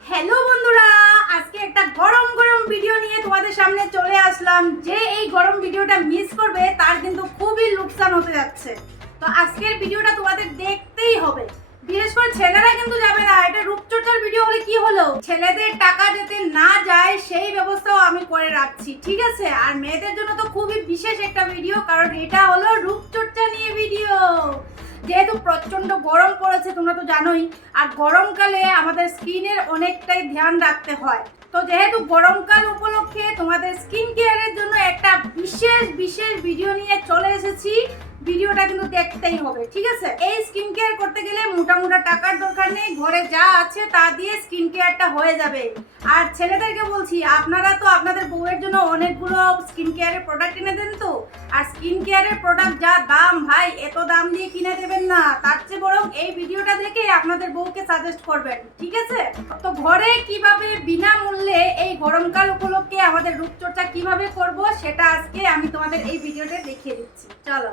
Hello বন্ধুরা। আজকে একটা গরম গরম ভিডিও নিয়ে তোমাদের সামনে চলে আসলাম। যে এই গরম ভিডিওটা মিস করবে, তার কিন্তু খুবই লোকসান হতে যাচ্ছে। তো আজকের ভিডিওটা তোমাদের দেখতেই হবে। বিশেষ করে ছেলেরা কিন্তু যাবে না। এটা রূপচর্চার ভিডিও হলে কি হলো? ছেলেদের টাকা যাতে না যায়, সেই ব্যবস্থাও আমি করে রাখছি, ঠিক আছে? আর মেয়েদের জন্য তো খুবই বিশেষ একটা ভিডিও কারণ এটা হলো রূপচর্চা নিয়ে ভিডিও যেহেতু প্রচণ্ড গরম পড়েছে, তোমরা তো জানোই। আর গরমকালে আমাদের স্কিনের অনেকটাই ধ্যান রাখতে হয়। তো যেহেতু গরমকাল উপলক্ষে তোমাদের স্কিন কেয়ারের জন্য একটা বিশেষ বিশেষ ভিডিও নিয়ে চলে এসেছি। ভিডিওটা কিন্তু দেখতেই হবে, ঠিক আছে? এই স্কিন কেয়ার করতে গেলে মোটা মোটা টাকার দরকার নেই, ঘরে যা আছে তা দিয়ে স্কিন কেয়ারটা হয়ে যাবে। আর ছেলেদেরকে বলছি, আপনারা তো আপনাদের বউয়ের জন্য অনেকগুলো স্কিন কেয়ারের প্রোডাক্ট এনে দেন তো। আর স্কিন কেয়ারের প্রোডাক্ট যা দাম, ভাই, এত দাম দিয়ে কিনে দেবেন না। তার চেয়ে বরং এই ভিডিওটা দেখে আপনাদের বউকে সাজেস্ট করবেন, ঠিক আছে? তো ঘরে কীভাবে বিনামূল্যে এই গরমকাল উপলক্ষে আমাদের রূপচর্চা কীভাবে করব, সেটা আজকে আমি তোমাদের এই ভিডিওতে দেখিয়ে দিচ্ছি। চলো।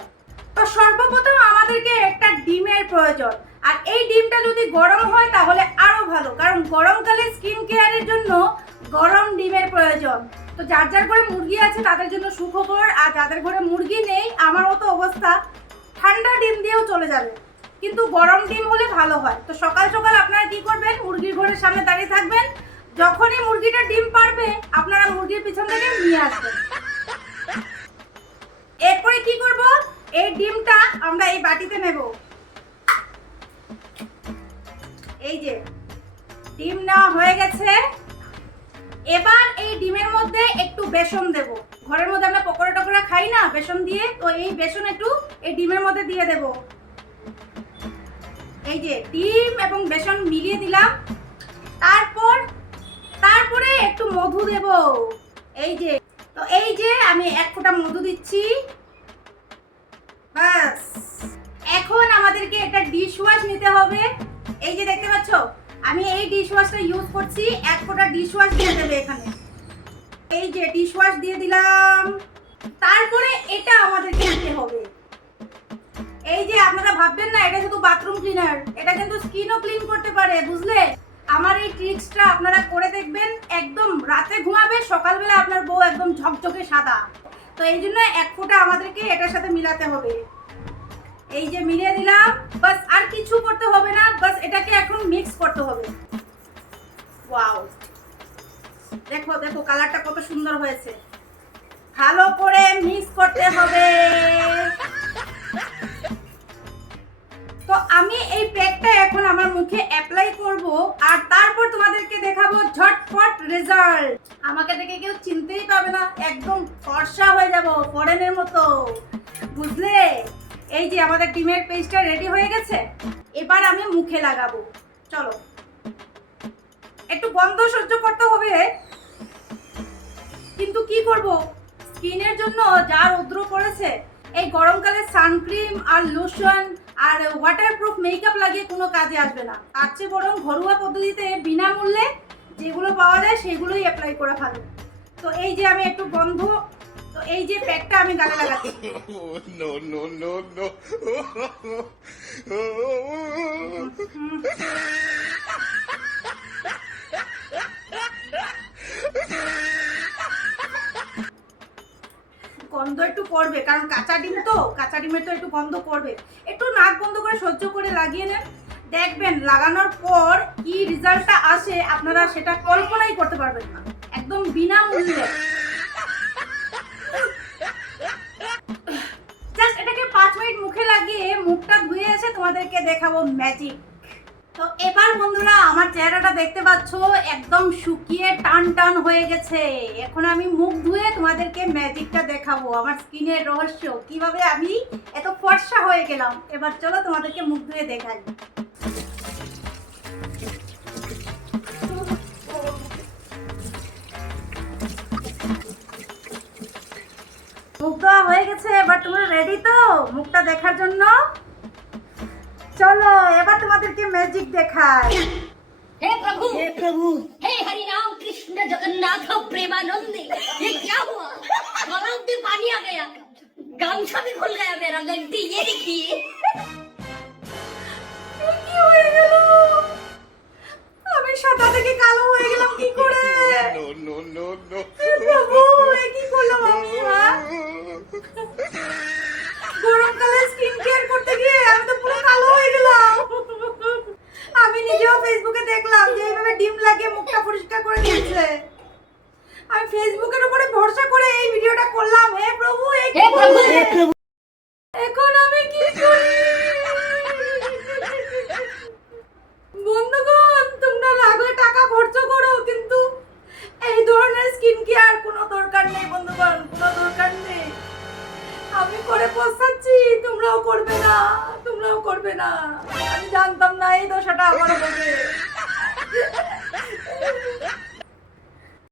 তো সর্বপ্রথম আমাদেরকে একটা ডিমের প্রয়োজন। আর এই ডিমটা যদি গরম হয় তাহলে আরও ভালো, কারণ গরমকালে স্কিন কেয়ারের জন্য গরম ডিমের প্রয়োজন। তো যার যার ঘরে মুরগি আছে তাদের জন্য সুখবর, আর যাদের ঘরে মুরগি নেই, আমার মতো অবস্থা, ঠান্ডা ডিম দিয়েও চলে যাবে। কিন্তু গরম ডিম হলে ভালো হয়। তো সকাল সকাল আপনারা কি করবেন? মুরগির ঘরের সামনে দাঁড়িয়ে থাকবেন। যখনই মুরগিটা ডিম পারবে, আপনারা মুরগির পিছন থেকে নিয়ে আসবেন। এরপরে ডিমটা আমরা এই বাটিতে নেব। এই যে, ডিম নেওয়া হয়ে গেছে। এবার এই ডিমের মধ্যে একটু বেসন দেব। ঘরের মধ্যে আমরা পকোড়া টকোড়া খাই না, বেসন দিয়ে, তো এই বেসন একটু এই ডিমের মধ্যে দিয়ে দেব। এই যে, ডিম এবং বেসন মিলিয়ে দিলাম। তারপর, তারপরে একটু মধু দেব। এই যে, তো এই যে আমি এক ফোঁটা মধু দিচ্ছি। এখন আমাদেরকে একটা নিতে হবে। এই যে দেখতে পাচ্ছ, আমি এই ইউজ করছি, এক ফোঁটা দিয়ে দেবে এখানে। এই যে দিয়ে দিলাম। তারপরে এটা আমাদেরকে নিতে হবে। এই যে আপনারা ভাববেন না, এটা শুধু বাথরুম ক্লিনার এটা কিন্তু স্কিনও ক্লিন করতে পারে, বুঝলে? আমার এই ট্রিক্সটা আপনারা করে দেখবেন, একদম রাতে ঘুমাবে, সকালবেলা আপনার বউ একদম ঝকঝকে সাদা। তো এই জন্য এক ফোঁটা আমাদেরকে এটার সাথে মিলাতে হবে। এই যে মিলিয়ে দিলাম, বাস আর কিছু করতে হবে না, বাস এটাকে এখন মিক্স করতে হবে। ওয়াও দেখো দেখো কালারটা কত সুন্দর হয়েছে। ভালো করে মিক্স করতে হবে। মুখে অ্যাপ্লাই করব আর তারপর তোমাদেরকে দেখাবো ঝটপট রেজাল্ট আমাকে দেখে কেউ চিনতেই পাবে না, একদম ফর্সা হয়ে যাব ফরেনের মতো। বুঝলে? এই যে আমাদের ডিমের পেস্টটা রেডি হয়ে গেছে, এবার আমি মুখে লাগাবো। চলো। একটু গন্ধ সহ্য করতে হবে। কিন্তু কি করব? স্কিনের জন্য যা রৌদ্র পড়েছে, এই গরমকালে সানক্রিম আর লোশন আর ওয়াটারপ্রুফ মেকআপ লাগিয়ে কোনো কাজে আসবে না। তার চেয়ে বরং ঘরোয়া পদ্ধতিতে বিনামূল্যে যেগুলো পাওয়া যায় সেগুলোই অ্যাপ্লাই করা ভালো। তো এই যে আমি একটু বন্ধ তো এই যে প্যাকটা আমি গালে লাগাচ্ছি no. গন্ধ একটু করবে, কারণ কাঁচা ডিম তো, কাঁচা ডিমের তো একটু গন্ধ করবে। একটু নাক বন্ধ করে সহ্য করে লাগিয়ে নেন। দেখবেন লাগানোর পর কি রেজাল্টটা আসে, আপনারা সেটা কল্পনাই করতে পারবেন না। একদম বিনামূল্যে। জাস্ট এটাকে পাঁচ মিনিট মুখে লাগিয়ে মুখটা ধুয়ে এসে তোমাদেরকে দেখাবো ম্যাজিক তো এবার বন্ধুরা, আমার চেহারাটা দেখতে পাচ্ছ, একদম শুকিয়ে টান টান হয়ে গেছে। এখন আমি মুখ ধুয়ে তোমাদেরকে ম্যাজিকটা দেখাবো। আমার স্কিনের রহস্য, কীভাবে আমি এত ফর্সা হয়ে গেলাম? এবার চলো তোমাদেরকে মুখ ধুয়ে দেখাই। মুখ ধোয়া হয়ে গেছে, এবার তোমরা রেডি তো? মুখটা দেখার জন্য? চলো, এবার তোমাদেরকে ম্যাজিক দেখাই हे प्रभु হে প্রভু हे हरि राम कृष्ण जगन्नाथ प्रेमानंद ये क्या हुआ गला में पानी आ गया गामछा भी खुल गया मेरा गंती ये देखिए কি হয়ে গেল আমি সাথে মোটা থেকে কালো হয়ে গেলাম কি করে No, no, no, no. প্রভু লাগিয়ে মুখটা পরিষ্কার করে দিয়েছে। আমি ফেসবুকের উপরে ভরসা করে এই ভিডিওটা করলাম। হে প্রভু হে প্রভু! এখন আমি কি করি? বন্ধুগণ তোমরা লাগলে টাকা খরচ করো কিন্তু এই ধরনের স্কিন কেয়ার কোনো দরকার নেই বন্ধুগণ কোনো দরকার নেই। আমি করে পৌঁছাচ্ছি তোমরাও করবে না তোমরাও করবে না। আমি জানতাম না এই দশাটা আমার হবে Yeah.